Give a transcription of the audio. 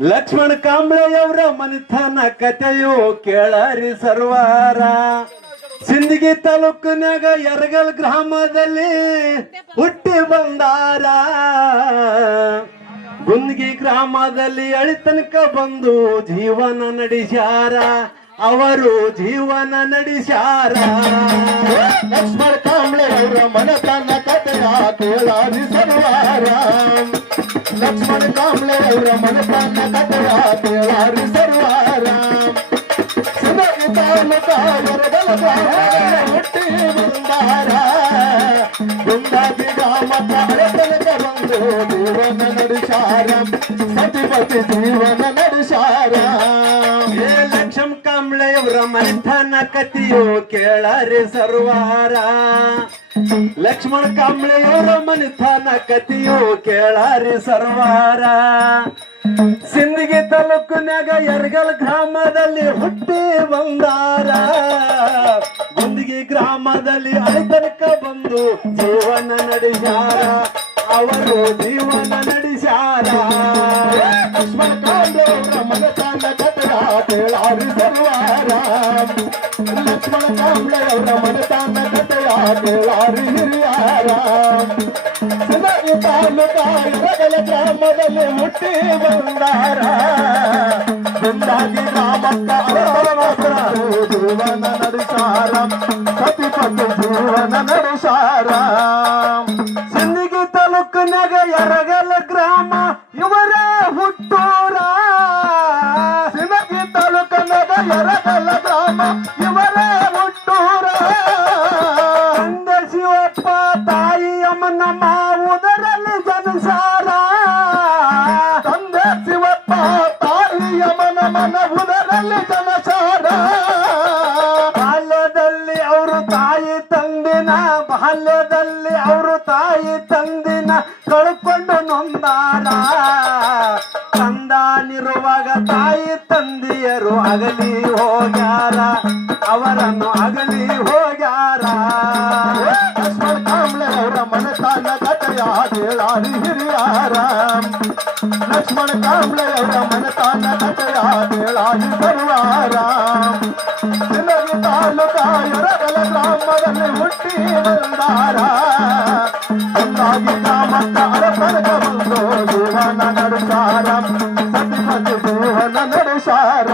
ಲಕ್ಷ್ಮಣ ಕಾಂಬ್ಳೆಯವರ ಮನಿತನ ಕಥೆಯು ಕೇಳರಿ ಸರ್ವಾರ. ಸಿಂದಗಿ ತಾಲೂಕಿನಾಗ ಯರಗಲ್ ಗ್ರಾಮದಲ್ಲಿ ಹುಟ್ಟಿ ಬಂದಾರ. ಗುಂದಗಿ ಗ್ರಾಮದಲ್ಲಿ ಅಳಿತನಕ ಬಂದು ಜೀವನ ನಡೆಸ್ಯಾರ. ಅವರು ಜೀವನ ನಡೆಸ್ಯಾರ. ಲಕ್ಷ್ಮಣ ಕಾಂಬ್ಳೆಯವರ ಮನೆತನ ಕಥೆಯ ಕೇಳರಿ ಸರ್ವಾರ. ಲಕ್ಷ್ಮಣ ಕಾಂಬ್ಳೆಯವರ ಮನೆತನ ಕಥೆಯ ಕೇಳರಿ ಸರ್ವಾರ. ಸಿಂದಗಿ ತಾಲೂಕ ಯರಗಲ್ ಗ್ರಾಮದಲ್ಲಿ ಹುಟ್ಟಿ ಬಂದಾರ. ಗುಂಡಾದಿ ಗ್ರಾಮದ ಅಳಿತನಕ ಬಂದು ಜೀವನ ನಡೆಸ್ಯಾರ. ಸತಿಪತಿ ಜೀವನ ನಡೆಸ್ಯಾರ. ಲಕ್ಷ್ಮಣ ಕಾಂಬ್ಳೆಯವರ ಮನಿತನ ಕಥೆಯು ಕೇಳರಿ ಸರ್ವಾರ. ಲಕ್ಷ್ಮಣ ಕಾಂಬ್ಳೆಯವರ ಮನಿತನ ಕಥೆಯು ಕೇಳರಿ ಸರ್ವಾರ. ಸಿಂದಗಿ ತಾಲೂಕಿನಾಗ ಯರಗಲ್ ಗ್ರಾಮದಲ್ಲಿ ಹುಟ್ಟಿ ಬಂದಾರ. ಗುಂದಗಿ ಗ್ರಾಮದಲ್ಲಿ ಅಳಿತನಕ ಬಂದು ಜೀವನ ನಡೆಸ್ಯಾರ. ಅವರು ಜೀವನ ನಡೆಸ್ಯಾರ. ಲಕ್ಷ್ಮಣ ಕಾಂಬ್ಳೆಯವರ ಮನೆತನ ಕಥೆಯ ಕೇಳರಿ ಸರ್ವಾರ. ಲಕ್ಷ್ಮಣ ಕಾಂಬ್ಳೆಯವರ ಮನೆತನ ಕಥೆಯ ಕೇಳರಿ ಹಿರಿಯಾರ. ಸಿಂದಗಿ ತಾಲೂಕ ಯರಗಲ್ ಗ್ರಾಮದಲ್ಲಿ ಹುಟ್ಟಿ ಬಂದಾರ. ಗುಂಡಾದಿ ಗ್ರಾಮಕ್ಕ ಜೀವನ ನಡೆಸಾರ. ಸತಿಪತಿ ಜೀವನ ನಡೆಸಾರ. ಸಿಂದಗಿ ತಾಲೂಕಿನಾಗ ಯರಗಲ್ ಗ್ರಾಮ ಇವರ ಹುಟ್ಟೂರ. ಸಿಂದಗಿ ತಾಲೂಕಿನಾಗ ಯರಗಲ್ ಗ್ರಾಮ ಇವರ ಹುಟ್ಟೂರ. ತಂದೆ ಶಿವಪ್ಪ ತಾಯಿ ಅಮ್ಮನಮ್ಮ ಉದರಲ್ಲಿ ಜನಸಾರ. ತಂದೆ ಶಿವಪ್ಪ ತಾಯಿ ಯಮನಮನ ಉದರಲ್ಲಿ ಜನಸಾರ. ಬಾಲ್ಯದಲ್ಲಿ ಅವರು ತಾಯಿ ತಂದಿನ ಕಳ್ಕೊಂಡು ನೊಂದಾರ. ತಂದಾನಿರುವಾಗ ತಾಯಿ ತಂದೆಯರು ಅಗಲಿ ಹೋಗ್ಯಾರ. ಅವರನ್ನು ಅಗಲಿ ಹೋಗ್ಯಾರ. ಲಕ್ಷ್ಮಣ ಕಾಂಬ್ಳೆಯವರ ಮನೆತನ ಕಥೆಯ ಕೇಳರಿ ಹಿರಿಯಾರ. ಲಕ್ಷ್ಮಣ ಕಾಂಬ್ಳೆಯವರ ಮನೆತನ ಕಥೆಯ ಕೇಳರಿ ಸರ್ವಾರ. ಸಿಂದಗಿ ತಾಲೂಕ ಯರಗಲ್ ಗ್ರಾಮದಲ್ಲಿ ಹುಟ್ಟಿ ಬಂದಾರ. ಗುಂಡಾದಿ ಗ್ರಾಮಕ್ಕ ಅರಸನಕ ಬಂದು ಜೀವನ ನಡೆಸಾರ. ಸತಿಪತಿ ಜೀವನ ನಡೆಸಾರ.